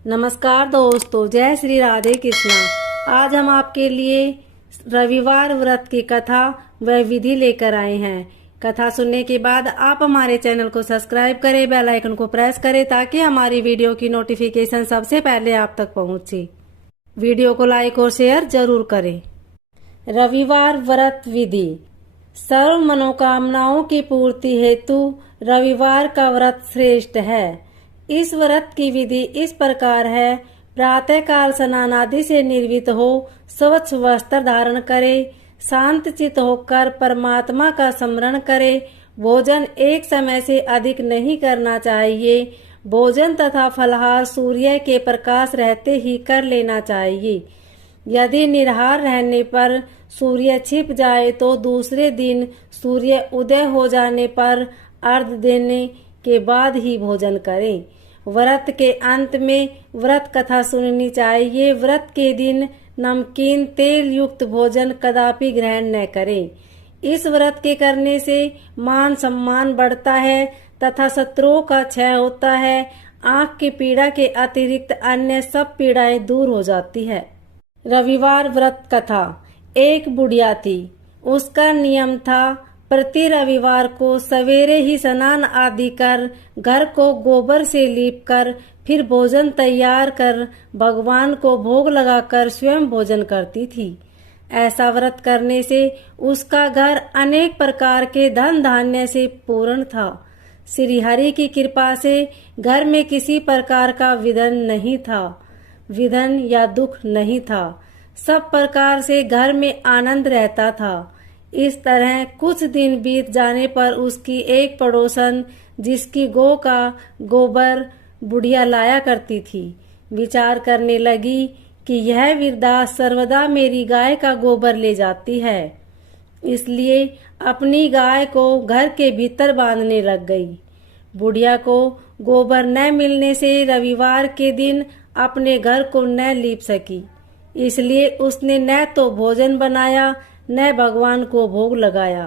नमस्कार दोस्तों, जय श्री राधे कृष्णा। आज हम आपके लिए रविवार व्रत की कथा व विधि लेकर आए हैं। कथा सुनने के बाद आप हमारे चैनल को सब्सक्राइब करें, बेल आइकन को प्रेस करें ताकि हमारी वीडियो की नोटिफिकेशन सबसे पहले आप तक पहुंचे। वीडियो को लाइक और शेयर जरूर करें। रविवार व्रत विधि। सर्व मनोकामनाओं की पूर्ति हेतु रविवार का व्रत श्रेष्ठ है। इस व्रत की विधि इस प्रकार है। प्रातःकाल स्नान आदि से निर्वित हो स्वच्छ वस्त्र धारण करे, शांत चित्त होकर परमात्मा का स्मरण करे। भोजन एक समय से अधिक नहीं करना चाहिए। भोजन तथा फलाहार सूर्य के प्रकाश रहते ही कर लेना चाहिए। यदि निराहार रहने पर सूर्य छिप जाए तो दूसरे दिन सूर्य उदय हो जाने पर अर्घ देने के बाद ही भोजन करें। व्रत के अंत में व्रत कथा सुननी चाहिए। व्रत के दिन नमकीन तेल युक्त भोजन कदापि ग्रहण न करें। इस व्रत के करने से मान सम्मान बढ़ता है तथा शत्रुओं का क्षय होता है। आंख की पीड़ा के अतिरिक्त अन्य सब पीड़ाएं दूर हो जाती है। रविवार व्रत कथा। एक बुढ़िया थी। उसका नियम था प्रति रविवार को सवेरे ही स्नान आदि कर घर को गोबर से लीप कर फिर भोजन तैयार कर भगवान को भोग लगाकर स्वयं भोजन करती थी। ऐसा व्रत करने से उसका घर अनेक प्रकार के धन धान्य से पूर्ण था। श्री हरि की कृपा से घर में किसी प्रकार का विघ्न नहीं था, विघ्न या दुख नहीं था। सब प्रकार से घर में आनंद रहता था। इस तरह कुछ दिन बीत जाने पर उसकी एक पड़ोसन, जिसकी गौ का गोबर बुढ़िया लाया करती थी, विचार करने लगी कि यह वृद्धा सर्वदा मेरी गाय का गोबर ले जाती है, इसलिए अपनी गाय को घर के भीतर बांधने लग गई। बुढ़िया को गोबर न मिलने से रविवार के दिन अपने घर को न लीप सकी, इसलिए उसने न तो भोजन बनाया न भगवान को भोग लगाया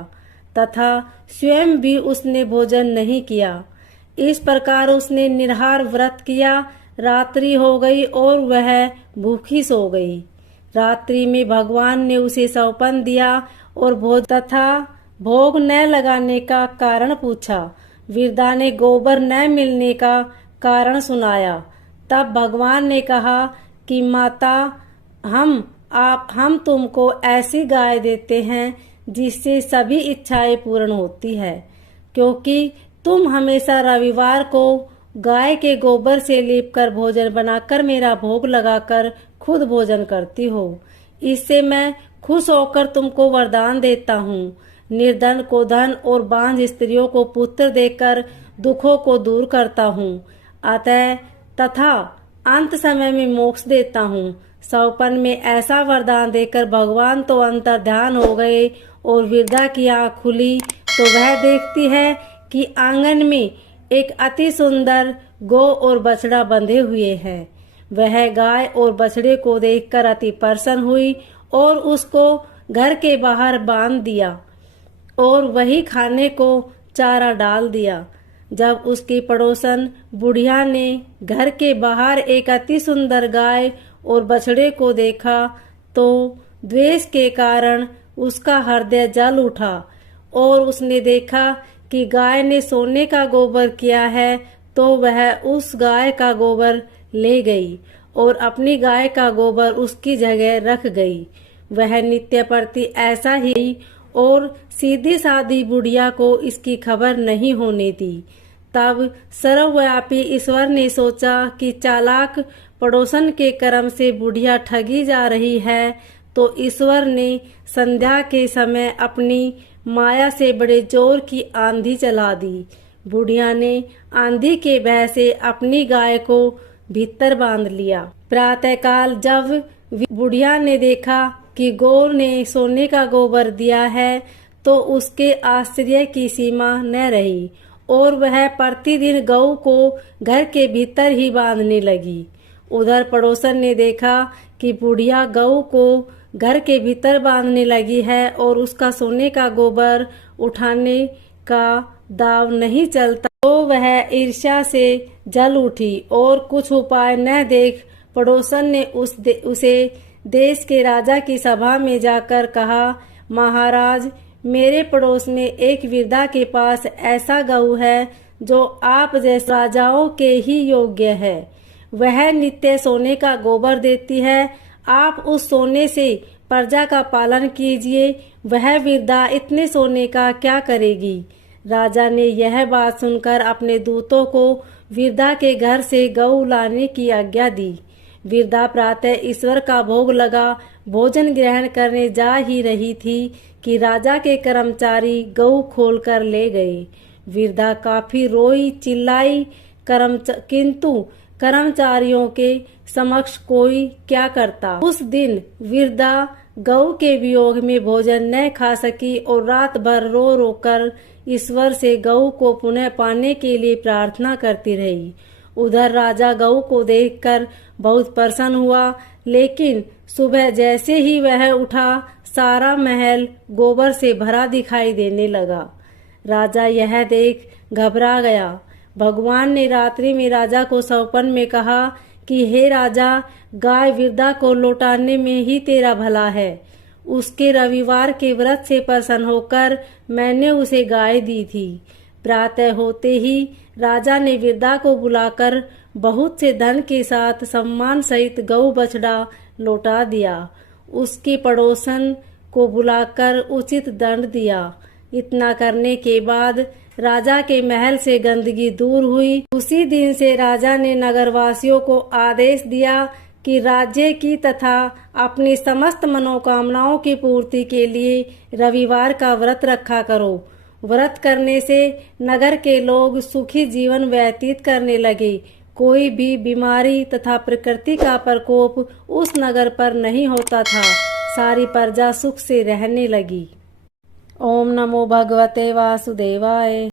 तथा स्वयं भी उसने भोजन नहीं किया। इस प्रकार उसने निराहार व्रत किया। रात्रि हो गई और वह भूखी सो गई। रात्रि में भगवान ने उसे सौंपन दिया और भोग न लगाने का कारण पूछा। वृद्धा ने गोबर न मिलने का कारण सुनाया। तब भगवान ने कहा कि माता, हम तुमको ऐसी गाय देते हैं जिससे सभी इच्छाएं पूर्ण होती है, क्योंकि तुम हमेशा रविवार को गाय के गोबर से लीपकर भोजन बनाकर मेरा भोग लगाकर खुद भोजन करती हो। इससे मैं खुश होकर तुमको वरदान देता हूँ। निर्धन को धन और बांझ स्त्रियों को पुत्र देकर दुखों को दूर करता हूँ। अतः तथा अंत समय में मोक्ष देता हूँ। सौपन में ऐसा वरदान देकर भगवान तो अंतर्ध्यान हो गए और वृद्धा की आँख खुली तो वह देखती है कि आंगन में एक अति सुंदर गौ और बछड़ा बंधे हुए हैं। वह गाय और बछड़े को देखकर अति प्रसन्न हुई और उसको घर के बाहर बांध दिया और वही खाने को चारा डाल दिया। जब उसकी पड़ोसन बुढ़िया ने घर के बाहर एक अति सुंदर गाय और बछड़े को देखा तो द्वेष के कारण उसका हृदय जल उठा और उसने देखा कि गाय ने सोने का गोबर किया है, तो वह उस गाय का गोबर ले गई और अपनी गाय का गोबर उसकी जगह रख गई। वह नित्य प्रति ऐसा ही और सीधी सादी बुढ़िया को इसकी खबर नहीं होने दी। तब सर्वव्यापी ईश्वर ने सोचा कि चालाक पड़ोसन के कर्म से बुढ़िया ठगी जा रही है, तो ईश्वर ने संध्या के समय अपनी माया से बड़े जोर की आंधी चला दी। बुढ़िया ने आंधी के भय से अपनी गाय को भीतर बांध लिया। प्रातःकाल जब बुढ़िया ने देखा कि गौ ने सोने का गोबर दिया है, तो उसके आश्चर्य की सीमा न रही और वह प्रतिदिन गौ को घर के भीतर ही बांधने लगी। उधर पड़ोसन ने देखा कि बुढ़िया गौ को घर के भीतर बांधने लगी है और उसका सोने का गोबर उठाने का दाव नहीं चलता। तो वह ईर्ष्या से जल उठी और कुछ उपाय न देख पड़ोसन ने उसे देश के राजा की सभा में जाकर कहा, महाराज, मेरे पड़ोस में एक वृद्धा के पास ऐसा गऊ है जो आप जैसे राजाओं के ही योग्य है। वह नित्य सोने का गोबर देती है। आप उस सोने से प्रजा का पालन कीजिए। वह वृद्धा इतने सोने का क्या करेगी। राजा ने यह बात सुनकर अपने दूतों को वृद्धा के घर से गऊ लाने की आज्ञा दी। वृद्धा प्रातः ईश्वर का भोग लगा भोजन ग्रहण करने जा ही रही थी कि राजा के कर्मचारी गऊ खोलकर ले गए। वृद्धा काफी रोई चिल्लाई, किंतु कर्मचारियों के समक्ष कोई क्या करता। उस दिन वृद्धा गऊ के वियोग में भोजन न खा सकी और रात भर रो रो कर ईश्वर से गऊ को पुनः पाने के लिए प्रार्थना करती रही। उधर राजा गऊ को देखकर बहुत प्रसन्न हुआ, लेकिन सुबह जैसे ही वह उठा सारा महल गोबर से भरा दिखाई देने लगा। राजा यह देख घबरा गया। भगवान ने रात्रि में राजा को स्वप्न में कहा कि हे राजा, गाय वृद्धा को लौटाने में ही तेरा भला है। उसके रविवार के व्रत से प्रसन्न होकर मैंने उसे गाय दी थी। प्रातः होते ही राजा ने वृद्धा को बुलाकर बहुत से धन के साथ सम्मान सहित गऊ बछड़ा लौटा दिया। उसके पड़ोसन को बुलाकर उचित दंड दिया। इतना करने के बाद राजा के महल से गंदगी दूर हुई। उसी दिन से राजा ने नगरवासियों को आदेश दिया कि राज्य की तथा अपनी समस्त मनोकामनाओं की पूर्ति के लिए रविवार का व्रत रखा करो। व्रत करने से नगर के लोग सुखी जीवन व्यतीत करने लगे। कोई भी बीमारी तथा प्रकृति का प्रकोप उस नगर पर नहीं होता था। सारी प्रजा सुख से रहने लगी। ओम नमो भगवते वासुदेवाय।